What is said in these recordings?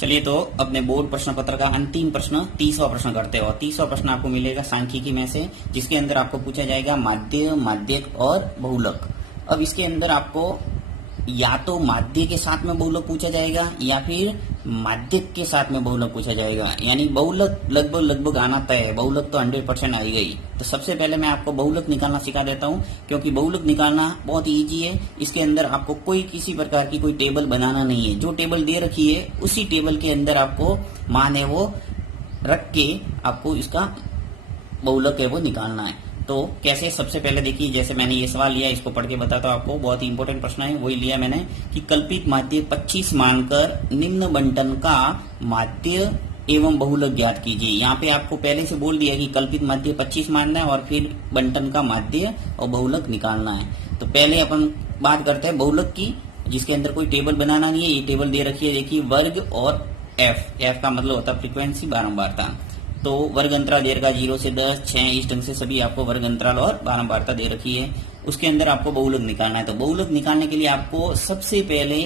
चलिए तो अपने बोर्ड प्रश्न पत्र का अंतिम प्रश्न 30वां प्रश्न करते हो। 30वां प्रश्न आपको मिलेगा सांख्यिकी में से, जिसके अंदर आपको पूछा जाएगा माध्य, माध्यक और बहुलक। अब इसके अंदर आपको या तो माध्य के साथ में बहुलक पूछा जाएगा या फिर माध्यक के साथ में बहुलक पूछा जाएगा, यानी बहुलक लगभग आना तय है, बहुलक तो 100% आ गई। तो सबसे पहले मैं आपको बहुलक निकालना सिखा देता हूं, क्योंकि बहुलक निकालना बहुत इजी है। इसके अंदर आपको कोई किसी प्रकार की कोई टेबल बनाना नहीं है, जो टेबल दे रखी है उसी टेबल के अंदर आपको मान है वो रख के आपको इसका बहुलक है वो निकालना है। तो कैसे, सबसे पहले देखिए, जैसे मैंने ये सवाल लिया, इसको पढ़ के बताता हूं आपको, बहुत ही इंपॉर्टेंट प्रश्न है, वही लिया मैंने कि कल्पित माध्य 25 मानकर निम्न बंटन का माध्य एवं बहुलक ज्ञात कीजिए। यहाँ पे आपको पहले से बोल दिया कि कल्पित माध्य 25 मानना है और फिर बंटन का माध्य और बहुलक निकालना है। तो पहले अपन बात करते हैं बहुलक की, जिसके अंदर कोई टेबल बनाना नहीं है। ये टेबल दे रखी है, देखिए वर्ग और एफ का मतलब होता है फ्रीक्वेंसी, बारंबारता। तो वर्ग अंतराल दे रखा 0 से 10, 6, इस ढंग से सभी आपको वर्ग अंतराल और बारंबारता दे रखी है। उसके अंदर आपको बहुलक निकालना है। तो बहुलक निकालने के लिए आपको सबसे पहले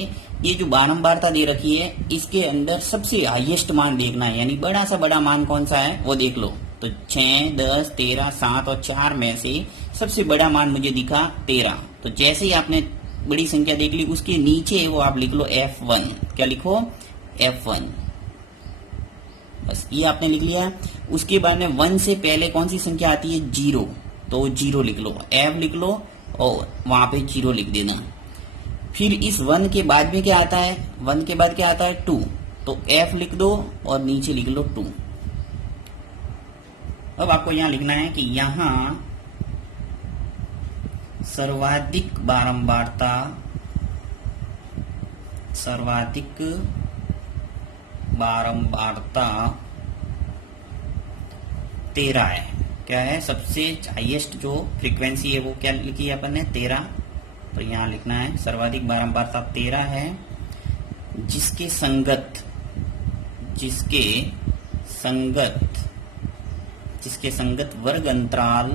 ये जो बारंबारता दे रखी है, इसके अंदर सबसे हाईएस्ट मान देखना है, यानी बड़ा सा बड़ा मान कौन सा है वो देख लो। तो 6, 10, 13, 7 और 4 में से सबसे बड़ा मान मुझे दिखा 13। तो जैसे ही आपने बड़ी संख्या देख ली, उसके नीचे वो आप लिख लो F1। क्या लिखो? F1। बस ये आपने लिख लिया। उसके बाद में 1 से पहले कौन सी संख्या आती है? 0। तो 0 लिख लो, F लिख लो और वहां पे 0 लिख देना। फिर इस 1 के बाद में क्या आता है? 1 के बाद क्या आता है? 2। तो F लिख दो और नीचे लिख लो 2। अब आपको यहां लिखना है कि यहां सर्वाधिक बारंबारता 13 है। क्या है? सबसे हाईएस्ट जो फ्रीक्वेंसी है वो क्या लिखी है अपन ने? 13। तो यहां लिखना है सर्वाधिक बारंबारता 13 है, जिसके संगत वर्ग अंतराल,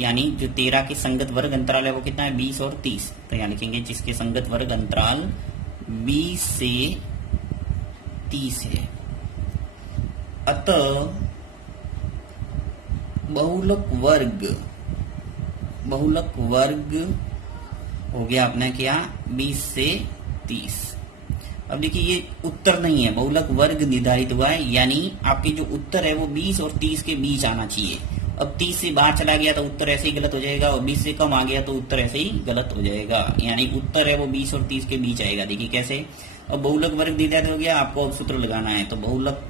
यानी जो 13 के संगत वर्ग अंतराल है वो कितना है? 20 और 30। तो यहां लिखेंगे जिसके संगत वर्ग अंतराल 20 से 30 है। अतः बहुलक वर्ग हो गया अपना क्या? 20 से 30। अब देखिए ये उत्तर नहीं है, बहुलक वर्ग निर्धारित हुआ है, यानी आपके जो उत्तर है वो 20 और 30 के बीच आना चाहिए। अब 30 से बाहर चला गया तो उत्तर ऐसे ही गलत हो जाएगा, और 20 से कम आ गया तो उत्तर ऐसे ही गलत हो जाएगा, यानी उत्तर है वो 20 और 30 के बीच आएगा। देखिए कैसे। अब बहुलक वर्ग निर्धारित हो गया, आपको अब सूत्र लगाना है। तो बहुलक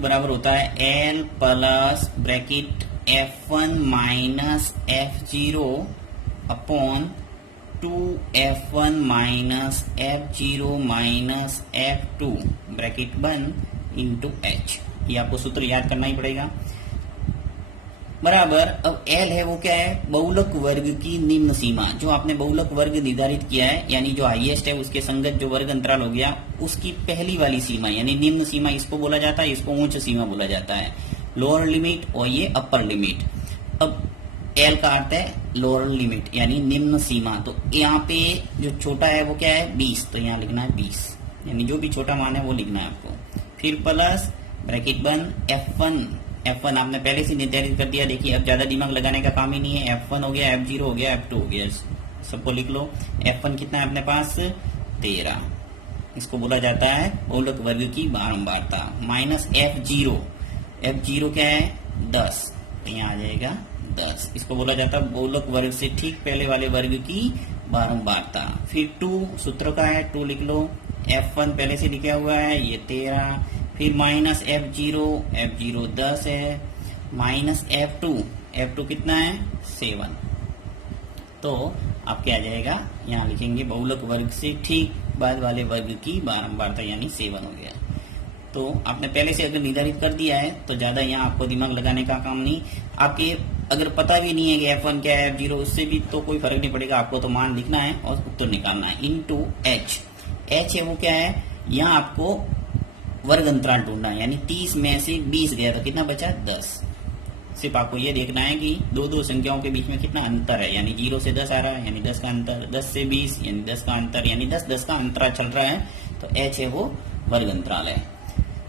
बराबर होता है L plus bracket F1 minus F0 upon 2F1 minus F0 minus F2 bracket बंद इंटू H। ये आपको सूत्र याद करना ही पड़ेगा। बराबर अब L है वो क्या है? बहुलक वर्ग की निम्न सीमा। जो आपने बहुलक वर्ग निर्धारित किया है, यानी जो हाईएस्ट है उसके संगत जो वर्ग अंतराल हो गया, उसकी पहली वाली सीमा यानी निम्न सीमा इसको बोला जाता है, इसको उच्च सीमा बोला जाता है, लोअर लिमिट, और ये अपर लिमिट। अब L का अर्थ है लोअर लिमिट यानी निम्न सीमा। तो यहाँ पे जो छोटा है वो क्या है? 20। तो यहाँ लिखना है 20, यानी जो भी छोटा मान है वो लिखना है आपको। फिर प्लस ब्रैकेट बंद F1 आपने पहले से निर्धारित कर दिया। देखिए अब ज्यादा दिमाग लगाने का काम ही नहीं है। F1 हो गया, F0 हो गया, F2 हो गया, सबको लिख लो। F1 कितना है अपने पास? 13। इसको बोला जाता है बहुलक वर्ग की बारंबारता। माइनस F0 क्या है? 10। तो यहाँ आ जाएगा 10। इसको बोला जाता है बहुलक वर्ग से ठीक पहले वाले वर्ग की बारंबारता। फिर 2 सूत्र का है, 2 लिख लो। F1 पहले से लिखा हुआ है, ये 13। फिर माइनस F0 10 है, माइनस F2 कितना है? 7। तो आपके आ जाएगा, यहाँ लिखेंगे बहुलक वर्ग से ठीक बाद वाले वर्ग की बारंबारता, यानी 7 हो गया। तो आपने पहले से अगर निर्धारित कर दिया है तो ज्यादा यहाँ आपको दिमाग लगाने का काम नहीं। आपके अगर पता भी नहीं है कि F1 क्या है, F0, उससे भी तो कोई फर्क नहीं पड़ेगा, आपको तो मान लिखना है और उत्तर निकालना है। इंटू H है वो क्या है? यहाँ आपको वर्ग अंतराल ढूंढना है, यानी 30 में से 20 गया तो कितना बचा? 10। सिर्फ आपको ये देखना है कि दो दो संख्याओं के बीच में कितना अंतर है, यानी 0 से 10 आ रहा है यानी 10 का अंतर, 10 से 20 यानी 10 का अंतर, यानी 10 का अंतराल चल रहा है, तो h है वो वर्ग अंतराल है।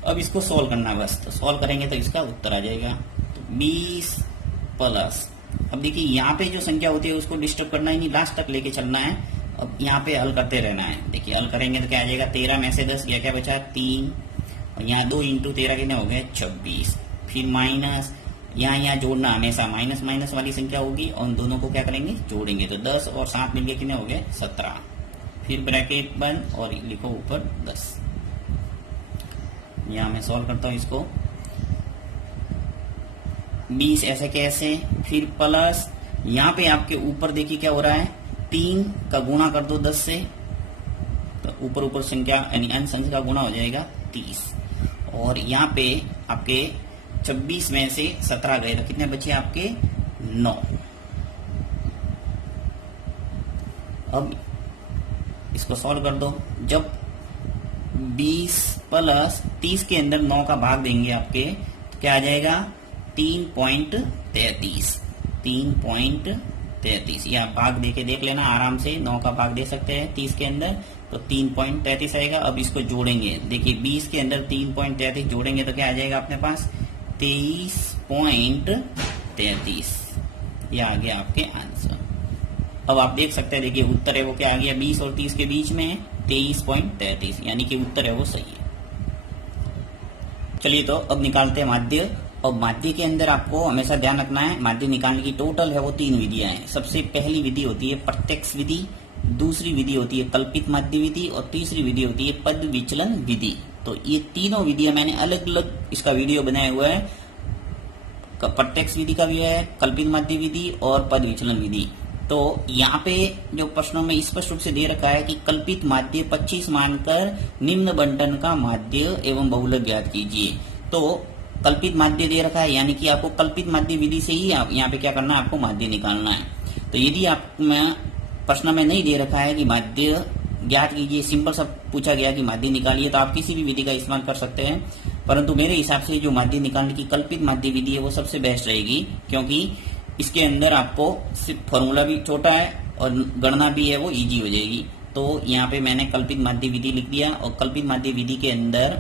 अब इसको सॉल्व करना है बस, तो सॉल्व करेंगे तो इसका उत्तर आ जाएगा। तो 20 प्लस, अब देखिए यहाँ पे जो संख्या होती है उसको डिस्टर्ब करना ही नहीं, लास्ट तक लेके चलना है। अब यहाँ पे हल करते रहना है। देखिए हल करेंगे तो क्या आ जाएगा, 13 में से 10 गया, क्या बचा 3, और यहाँ 2 इंटू 13 कितने हो गए 26, फिर माइनस, यहाँ जोड़ना हमेशा माइनस माइनस वाली संख्या होगी और उन दोनों को क्या करेंगे जोड़ेंगे, तो 10 और 7 मिलके कितने हो गए 17, फिर ब्रैकेट बंद और लिखो ऊपर 10। यहाँ मैं सॉल्व करता हूँ इसको, 20 ऐसे कैसे, फिर प्लस यहाँ पे आपके ऊपर देखिए क्या हो रहा है, 3 का गुणा कर दो 10 से, तो ऊपर ऊपर संख्या यानी अंश संख्या का गुणा हो जाएगा 30, और यहाँ पे आपके 26 में से 17 गए तो कितने बचे आपके 9। अब इसको सॉल्व कर दो, जब 20 प्लस 30 के अंदर 9 का भाग देंगे आपके तो क्या आ जाएगा 3.33, 3.33, या भाग देके देख लेना आराम से, 9 का भाग दे सकते हैं 30 के अंदर तो 3.33 आएगा। अब इसको जोड़ेंगे, देखिए 20 के अंदर 3.33 जोड़ेंगे तो क्या आ जाएगा अपने पास 23.33, यह आ गया आपके आंसर। अब आप देख सकते हैं, देखिए उत्तर है वो क्या आ गया, 20 और 30 के बीच में 23.33, यानी कि उत्तर है वो सही है। चलिए तो अब निकालते हैं माध्य। और माध्य के अंदर आपको हमेशा ध्यान रखना है, माध्य निकालने की टोटल है वो 3 विधियां हैं। सबसे पहली विधि होती है प्रत्यक्ष विधि, दूसरी विधि होती है कल्पित माध्य विधि, और तीसरी विधि होती है पद विचलन विधि। तो ये तीनों विधियां मैंने अलग अलग इसका वीडियो बनाया हुआ है, प्रत्यक्ष विधि का भी है, कल्पित माध्य विधि और पद विचलन विधि। तो यहाँ पे जो प्रश्नों में स्पष्ट रूप से दे रखा है कि कल्पित माध्य 25 मानकर निम्न बंटन का माध्य एवं बहुलक ज्ञात कीजिए। तो कल्पित माध्य दे रखा है, यानी कि आपको कल्पित माध्य विधि से ही यहाँ पे क्या करना है, आपको माध्य निकालना है। तो यदि आप प्रश्न में नहीं दे रखा है कि माध्य ज्ञात कीजिए, सिंपल सा पूछा गया कि माध्य निकालिए, तो आप किसी भी विधि का इस्तेमाल कर सकते हैं, परंतु मेरे हिसाब से जो माध्य निकालने की कल्पित माध्य विधि है वो सबसे बेस्ट रहेगी, क्योंकि इसके अंदर आपको सिर्फ फॉर्मूला भी छोटा है और गणना भी है वो इजी हो जाएगी। तो यहाँ पे मैंने कल्पित माध्य विधि लिख दिया, और कल्पित माध्य विधि के अंदर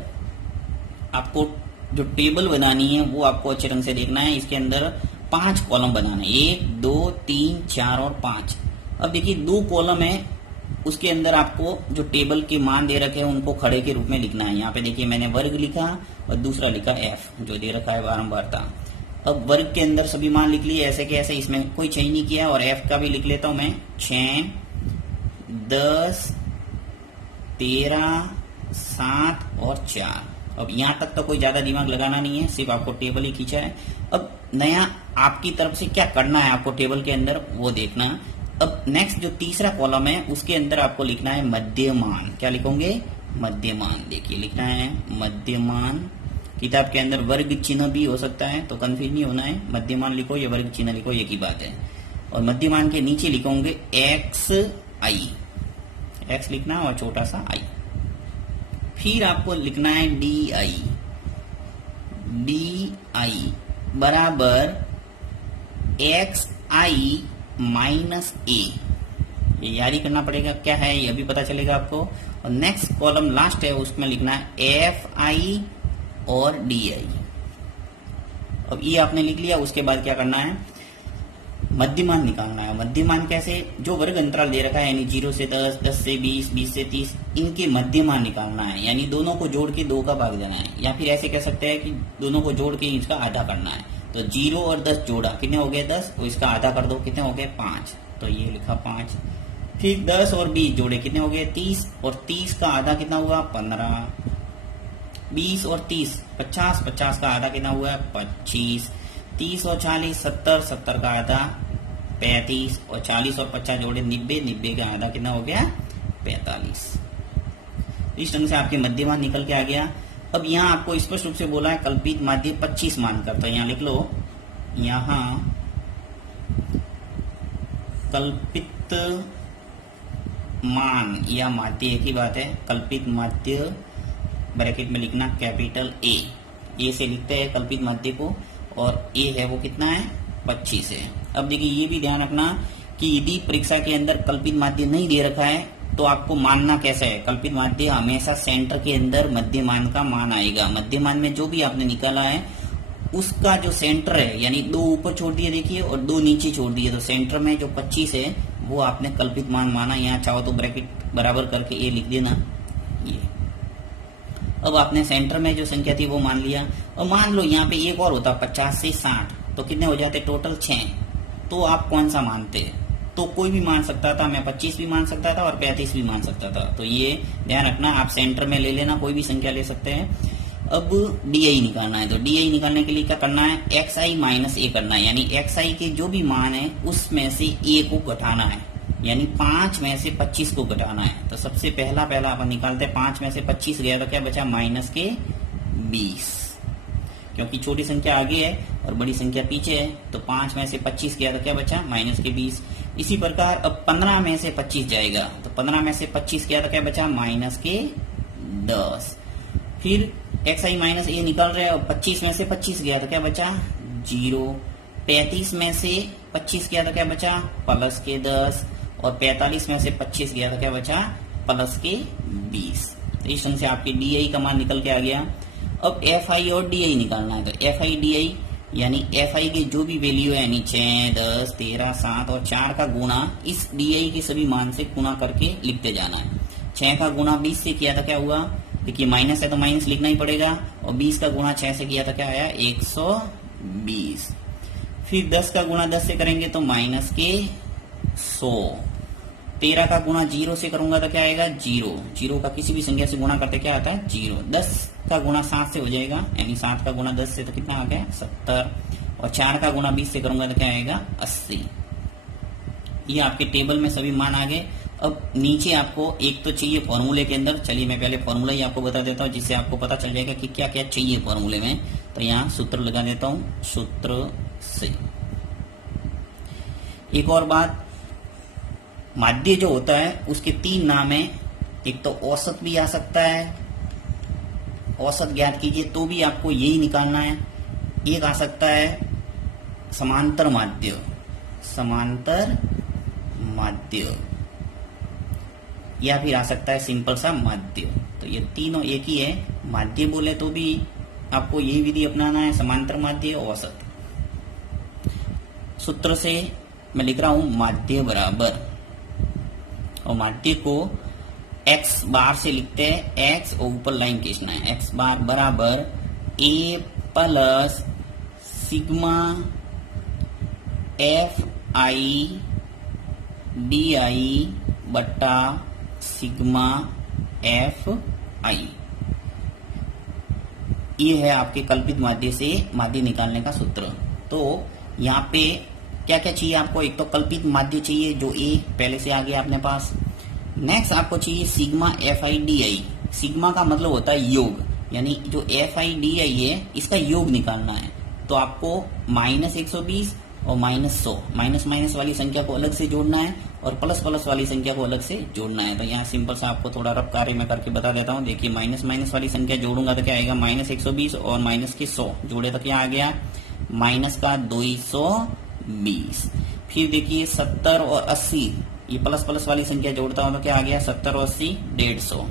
आपको जो टेबल बनानी है वो आपको अच्छे ढंग से देखना है। इसके अंदर 5 कॉलम बनाने, 1 2 3 4 और 5। अब देखिए 2 कॉलम है, उसके अंदर आपको जो टेबल के मान दे रखे हैं उनको खड़े के रूप में लिखना है। यहाँ पे देखिए मैंने वर्ग लिखा और दूसरा लिखा एफ, जो दे रखा है बारंबारता। अब वर्ग के अंदर सभी मान लिख लिए ऐसे के ऐसे, इसमें कोई चेंज नहीं किया, और एफ का भी लिख लेता हूं मैं 6 10 13 7 और 4। अब यहाँ तक तो कोई ज्यादा दिमाग लगाना नहीं है, सिर्फ आपको टेबल ही खींचा है। अब नया आपकी तरफ से क्या करना है आपको टेबल के अंदर वो देखना। अब नेक्स्ट जो तीसरा कॉलम है उसके अंदर आपको लिखना है मध्यमान। क्या लिखोगे, मध्यमान। देखिए लिखना है मध्यमान, किताब के अंदर वर्ग चिन्ह भी हो सकता है तो कंफ्यूज नहीं होना है, मध्यमान लिखो या वर्ग चिन्ह लिखो एक ही बात है। और मध्यमान के नीचे लिखोगे एक्स आई, एक्स लिखना है और छोटा सा आई। फिर आपको लिखना है डी आई, डी आई बराबर एक्स आई माइनस ए। ये यारी करना पड़ेगा, क्या है ये अभी पता चलेगा आपको। और नेक्स्ट कॉलम लास्ट है उसमें लिखना है एफ आई और डी आई। अब ये आपने लिख लिया, उसके बाद क्या करना है, मध्यमान निकालना है। मध्यमान कैसे, जो वर्ग अंतराल दे रखा है यानी 0 से 10, 10 से 20, 20 से 30, इनके मध्यमान निकालना है, यानी दोनों को जोड़ के 2 का भाग देना है, या फिर ऐसे कह सकते हैं कि दोनों को जोड़ के इसका आधा करना है। तो 0 और 10 जोड़ा, कितने हो गए 10, और इसका आधा कर दो, कितने हो गए 5, तो ये लिखा 5। फिर 10 और 20 जोड़े, कितने हो गए 30, और 30 का आधा कितना हुआ 15। 20 और 30 50, 50 का आधा कितना हुआ 25। 30 और 40 70, 70 का आधा 35, और 40 और 50 जोड़े 90, 90 का आधा कितना हो गया 45। इस ढंग से आपके मध्यमान निकल के आ गया। अब यहाँ आपको स्पष्ट रूप से बोला है कल्पित माध्य 25 मानकर, तो यहाँ लिख लो, यहाँ कल्पित मान या माध्य एक ही बात है, कल्पित माध्य ब्रैकेट में लिखना कैपिटल ए से लिखते हैं कल्पित माध्य को, और ए है वो कितना है 25 है। अब देखिए ये भी ध्यान रखना कि यदि परीक्षा के अंदर कल्पित माध्य नहीं दे रखा है तो आपको मानना कैसा है। कल्पित माध्य हमेशा सेंटर के अंदर मध्यमान का मान आएगा। मध्यमान में जो भी आपने निकाला है उसका जो सेंटर है, यानी 2 ऊपर छोड़ दिए देखिए और 2 नीचे छोड़ दिए, तो सेंटर में जो 25 है वो आपने कल्पित मान माना। यहाँ चाहो तो ब्रैकेट बराबर करके ए लिख देना। ये अब आपने सेंटर में जो संख्या थी वो मान लिया। और मान लो यहाँ पे एक और होता 50 से 60 तो कितने हो जाते टोटल 6। तो आप कौन सा मानते? तो कोई भी मान सकता था, मैं 25 भी मान सकता था और 35 भी मान सकता था। तो ये ध्यान रखना, आप सेंटर में ले लेना, कोई भी संख्या ले सकते हैं। अब DI निकालना है, तो DI निकालने के लिए क्या करना है, XI माइनस A करना है, यानी XI के जो भी मान है उसमें से A को घटाना है, यानी 5 में से 25 को घटाना है। तो सबसे पहला अपन निकालते हैं, 5 में से 25 गया तो क्या बचा माइनस के 20, क्योंकि छोटी संख्या आगे है और बड़ी संख्या पीछे है। तो 5 में से 25 गया तो क्या बचा माइनस के 20। इसी प्रकार अब 15 में से 25 जाएगा, तो 15 में से 25 गया तो क्या बचा माइनस के 10। फिर XI माइनस A निकल रहे हैं और 25 में से 25 गया तो क्या बचा 0। 35 में से 25 गया तो क्या बचा प्लस के 10 और 45 में से 25 गया तो क्या बचा प्लस के 20। तो इस ढंग से आपके DI का मान निकल के आ गया। अब FI और DI निकालना है, तो FI DI यानी FI के जो भी वैल्यू है, यानी 6, 10, 13, 7 और 4 का गुणा इस DI के सभी मान से गुणा करके लिखते जाना है। 6 का गुणा 20 से किया था क्या हुआ, देखिए माइनस है तो माइनस लिखना ही पड़ेगा, और 20 का गुणा 6 से किया था क्या आया 120। फिर 10 का गुणा 10 से करेंगे तो माइनस के 100। 13 का गुणा 0 से करूंगा तो क्या आएगा 0। 0 का किसी भी संख्या से गुणा करते क्या आता है 0। 10 का गुणा 7 से हो जाएगा, यानी 7 का गुणा 10 से तो कितना आ गया 70। और 4 का गुणा 20 से करूंगा तो क्या आएगा 80। ये आपके टेबल में सभी मान आ गए। अब नीचे आपको एक तो चाहिए फॉर्मूले के अंदर, चलिए मैं पहले फॉर्मूला ही आपको बता देता हूँ जिससे आपको पता चल जाएगा कि क्या क्या चाहिए फॉर्मूले में। तो यहाँ सूत्र लगा देता हूँ, सूत्र से। एक और बात, माध्य जो होता है उसके 3 नाम है। एक तो औसत भी आ सकता है, औसत ज्ञात कीजिए तो भी आपको यही निकालना है। एक आ सकता है समांतर माध्य, समांतर माध्य, या फिर आ सकता है सिंपल सा माध्य। तो ये तीनों एक ही है। माध्य बोले तो भी आपको यही विधि अपनाना है, समांतर माध्य, औसत। सूत्र से मैं लिख रहा हूं माध्य बराबर, और माध्य को x बार से लिखते हैं, x और ऊपर लाइन खींचना है, x बार बराबर a plus sigma FI DI बट्टा सिग्मा FI। ये है आपके कल्पित माध्य से माध्य निकालने का सूत्र। तो यहाँ पे क्या क्या चाहिए आपको, एक तो कल्पित माध्य चाहिए जो A पहले से आ गया अपने पास। नेक्स्ट आपको चाहिए सिग्मा FI DI। सिग्मा का मतलब होता है योग, यानी जो FI DI है इसका योग निकालना है। तो आपको -120 और -100, माइनस माइनस वाली संख्या को अलग से जोड़ना है और प्लस प्लस वाली संख्या को अलग से जोड़ना है। तो यहाँ सिंपल सा आपको थोड़ा रफ कार्य में करके बता देता हूँ। देखिए माइनस माइनस वाली संख्या जोड़ूंगा तो क्या आएगा -120 और माइनस के 100 जोड़े तो क्या आ गया माइनस का 220। फिर देखिए 70 और 80, ये प्लस प्लस वाली संख्या जोड़ता हूँ तो क्या आ गया 70 और 80 150,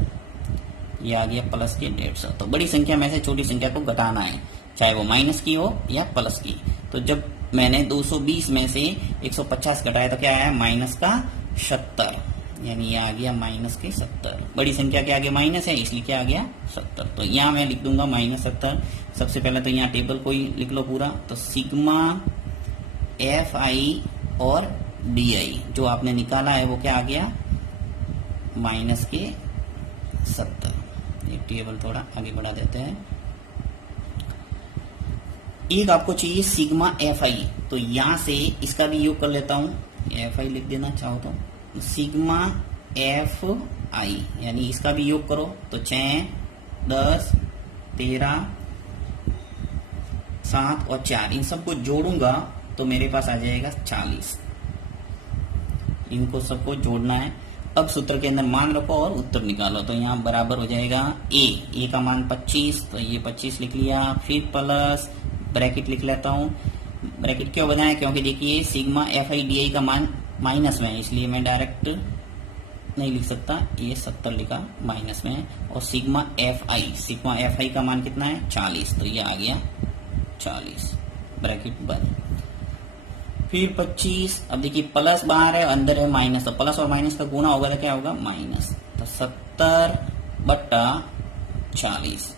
ये आ गया प्लस के 150। तो बड़ी संख्या में से छोटी संख्या को घटाना है, चाहे वो माइनस की हो या प्लस की। तो जब मैंने 220 में से 150 घटाया तो क्या आया माइनस का 70, यानी ये आ गया माइनस के 70। बड़ी संख्या के आगे माइनस है इसलिए क्या आ गया 70। तो यहाँ मैं लिख दूंगा -70। सबसे पहले तो यहाँ टेबल को ही लिख लो पूरा। तो सिग्मा FI और DI जो आपने निकाला है वो क्या आ गया माइनस के 70। ये टेबल थोड़ा आगे बढ़ा देते हैं। एक आपको चाहिए सिग्मा FI, तो यहां से इसका भी योग कर लेता हूं, FI लिख देना चाहो तो। सिग्मा FI यानी इसका भी योग करो तो 6, 10, 13, 7 और 4, इन सबको जोड़ूंगा तो मेरे पास आ जाएगा 40। इनको सबको जोड़ना है। अब सूत्र के अंदर मान रखो और उत्तर निकालो। तो यहाँ बराबर हो जाएगा A का मान 25, तो ये 25 लिख लिया। फिर प्लस ब्रैकेट लिख लेता हूं। ब्रैकेट क्यों बनाया, क्योंकि देखिए sigma F I D I का मान माइनस में है, इसलिए मैं डायरेक्ट नहीं लिख सकता, ये 70 लिखा माइनस में है। और सिग्मा एफ आई का मान कितना है 40, तो ये आ गया 40, ब्रैकेट बंद। फिर 25, अब देखिए प्लस बाहर है अंदर है माइनस, तो प्लस और माइनस का गुणा होगा तो क्या होगा माइनस, तो 70/40।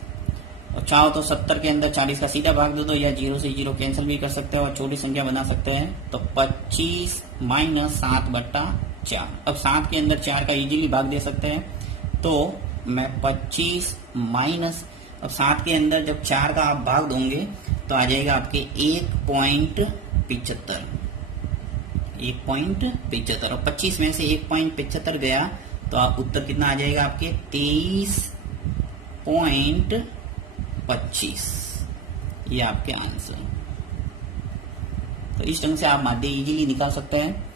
और चाहो तो 70 के अंदर 40 का सीधा भाग दो, या 0 से 0 कैंसिल भी कर सकते हो और छोटी संख्या बना सकते हैं। तो 25 माइनस 7/4। अब 7 के अंदर 4 का इजीली भाग दे सकते हैं, तो मैं 25 माइनस, अब 7 के अंदर जब 4 का आप भाग दोगे तो आ जाएगा आपके 1.75, 1.75। और 25 में से 1.75 गया तो आप उत्तर कितना आ जाएगा आपके 23.25, ये आपके आंसर। तो इस ढंग से आप माध्य इजीली निकाल सकते हैं।